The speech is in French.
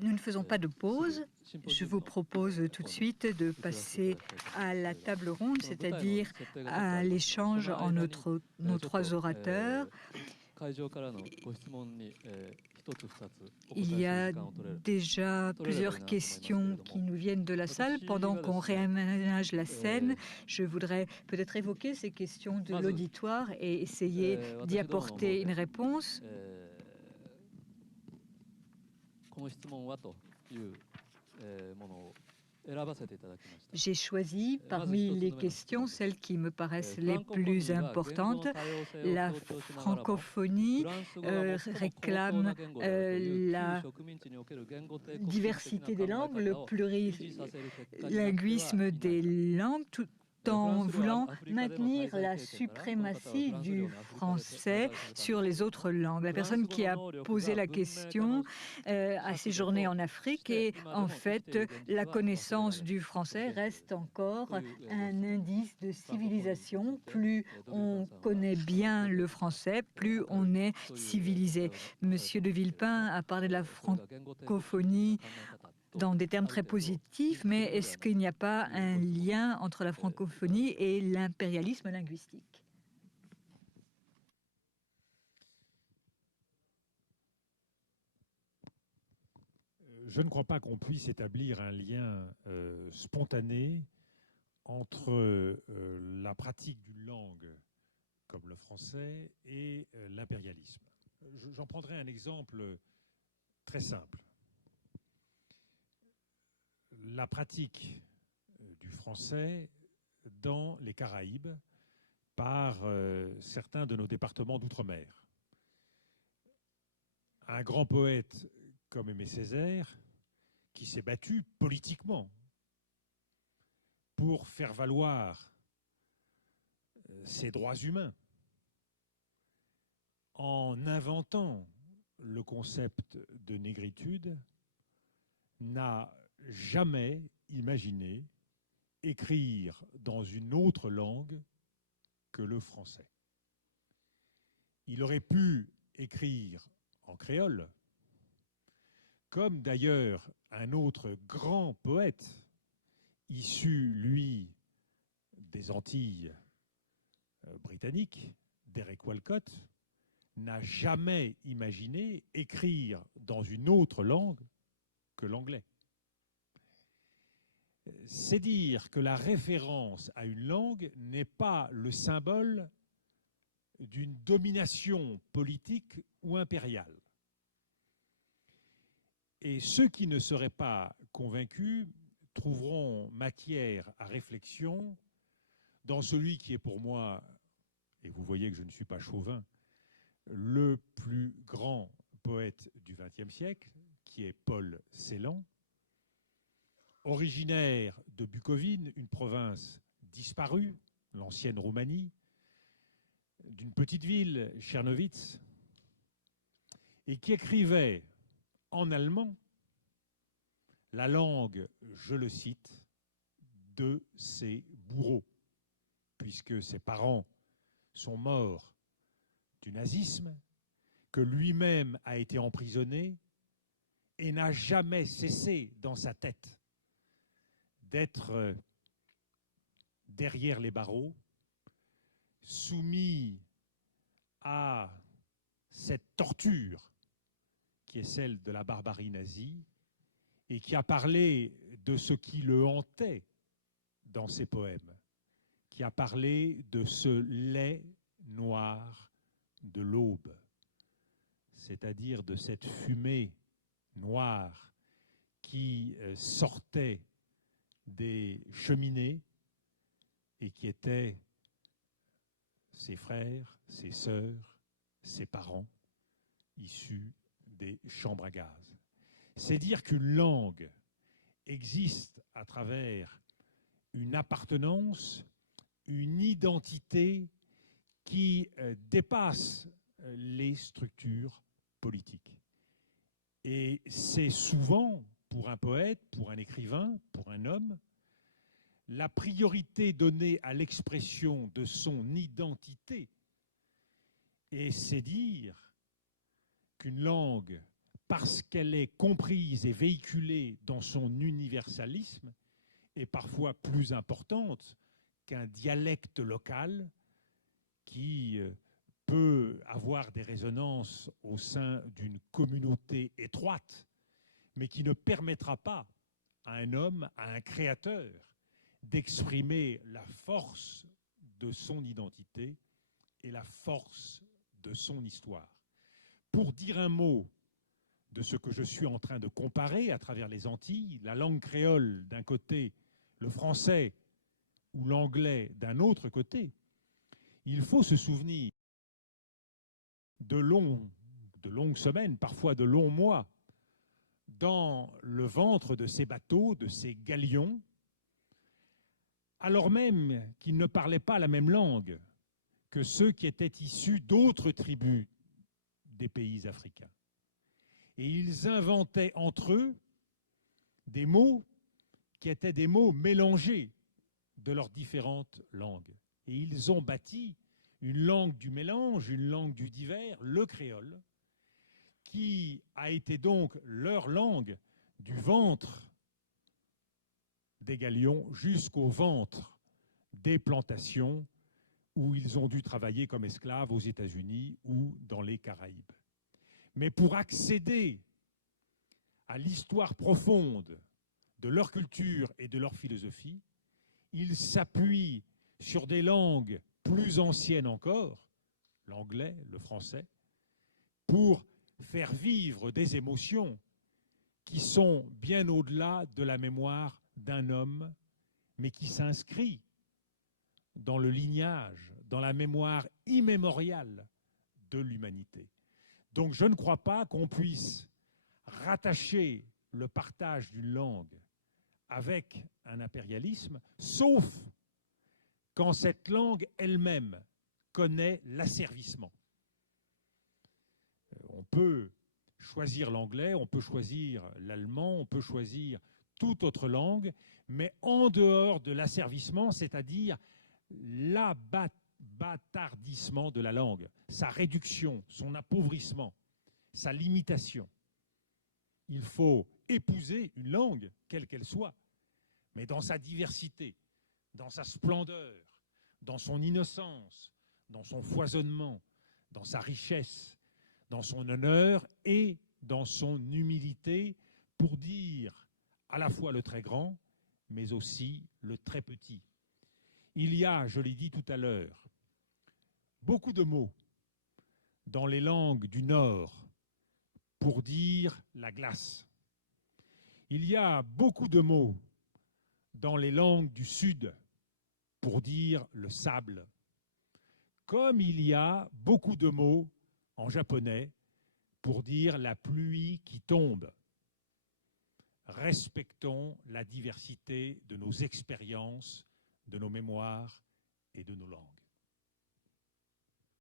Nous ne faisons pas de pause. Je vous propose tout de suite de passer à la table ronde, c'est-à-dire à l'échange en nos trois orateurs. Il y a déjà plusieurs questions qui nous viennent de la salle. Pendant qu'on réaménage la scène, je voudrais peut-être évoquer ces questions de l'auditoire et essayer d'y apporter une réponse. J'ai choisi parmi les questions celles qui me paraissent les plus importantes. La francophonie réclame la diversité des langues, le plurilinguisme des langues, tout en voulant maintenir la suprématie du français sur les autres langues. La personne qui a posé la question a séjourné en Afrique et en fait, la connaissance du français reste encore un indice de civilisation. Plus on connaît bien le français, plus on est civilisé. Monsieur de Villepin a parlé de la francophonie dans des termes très positifs, mais est-ce qu'il n'y a pas un lien entre la francophonie et l'impérialisme linguistique ? Je ne crois pas qu'on puisse établir un lien spontané entre la pratique d'une langue comme le français et l'impérialisme. J'en prendrai un exemple très simple. La pratique du français dans les Caraïbes par certains de nos départements d'outre-mer. Un grand poète comme Aimé Césaire, qui s'est battu politiquement pour faire valoir ses droits humains en inventant le concept de négritude, n'a jamais imaginé écrire dans une autre langue que le français. Il aurait pu écrire en créole, comme d'ailleurs un autre grand poète, issu, lui, des Antilles britanniques, Derek Walcott, n'a jamais imaginé écrire dans une autre langue que l'anglais. C'est dire que la référence à une langue n'est pas le symbole d'une domination politique ou impériale. Et ceux qui ne seraient pas convaincus trouveront matière à réflexion dans celui qui est pour moi, et vous voyez que je ne suis pas chauvin, le plus grand poète du XXe siècle, qui est Paul Celan, originaire de Bukovine, une province disparue, l'ancienne Roumanie, d'une petite ville, Czernowitz, et qui écrivait en allemand la langue, je le cite, de ses bourreaux, puisque ses parents sont morts du nazisme, que lui-même a été emprisonné et n'a jamais cessé dans sa tête d'être derrière les barreaux, soumis à cette torture qui est celle de la barbarie nazie, et qui a parlé de ce qui le hantait dans ses poèmes, qui a parlé de ce lait noir de l'aube, c'est-à-dire de cette fumée noire qui sortait des cheminées et qui était ses frères, ses sœurs, ses parents, issus des chambres à gaz. C'est dire qu'une langue existe à travers une appartenance, une identité qui dépasse les structures politiques. Et c'est souvent, pour un poète, pour un écrivain, pour un homme, la priorité donnée à l'expression de son identité. Et c'est dire qu'une langue, parce qu'elle est comprise et véhiculée dans son universalisme, est parfois plus importante qu'un dialecte local qui peut avoir des résonances au sein d'une communauté étroite, mais qui ne permettra pas à un homme, à un créateur, d'exprimer la force de son identité et la force de son histoire. Pour dire un mot de ce que je suis en train de comparer à travers les Antilles, la langue créole d'un côté, le français ou l'anglais d'un autre côté, il faut se souvenir de longues semaines, parfois de longs mois, dans le ventre de ces bateaux, de ces galions, alors même qu'ils ne parlaient pas la même langue que ceux qui étaient issus d'autres tribus des pays africains. Et ils inventaient entre eux des mots qui étaient des mots mélangés de leurs différentes langues. Et ils ont bâti une langue du mélange, une langue du divers, le créole, qui a été donc leur langue du ventre des galions jusqu'au ventre des plantations où ils ont dû travailler comme esclaves aux États-Unis ou dans les Caraïbes. Mais pour accéder à l'histoire profonde de leur culture et de leur philosophie, ils s'appuient sur des langues plus anciennes encore, l'anglais, le français, pour faire vivre des émotions qui sont bien au-delà de la mémoire d'un homme, mais qui s'inscrit dans le lignage, dans la mémoire immémoriale de l'humanité. Donc je ne crois pas qu'on puisse rattacher le partage d'une langue avec un impérialisme, sauf quand cette langue elle-même connaît l'asservissement. On peut choisir l'anglais, on peut choisir l'allemand, on peut choisir toute autre langue, mais en dehors de l'asservissement, c'est-à-dire l'abattardissement de la langue, sa réduction, son appauvrissement, sa limitation. Il faut épouser une langue, quelle qu'elle soit, mais dans sa diversité, dans sa splendeur, dans son innocence, dans son foisonnement, dans sa richesse, dans son honneur et dans son humilité, pour dire à la fois le très grand, mais aussi le très petit. Il y a, je l'ai dit tout à l'heure, beaucoup de mots dans les langues du Nord pour dire la glace. Il y a beaucoup de mots dans les langues du Sud pour dire le sable. Comme il y a beaucoup de mots en japonais pour dire la pluie qui tombe. Respectons la diversité de nos expériences, de nos mémoires et de nos langues.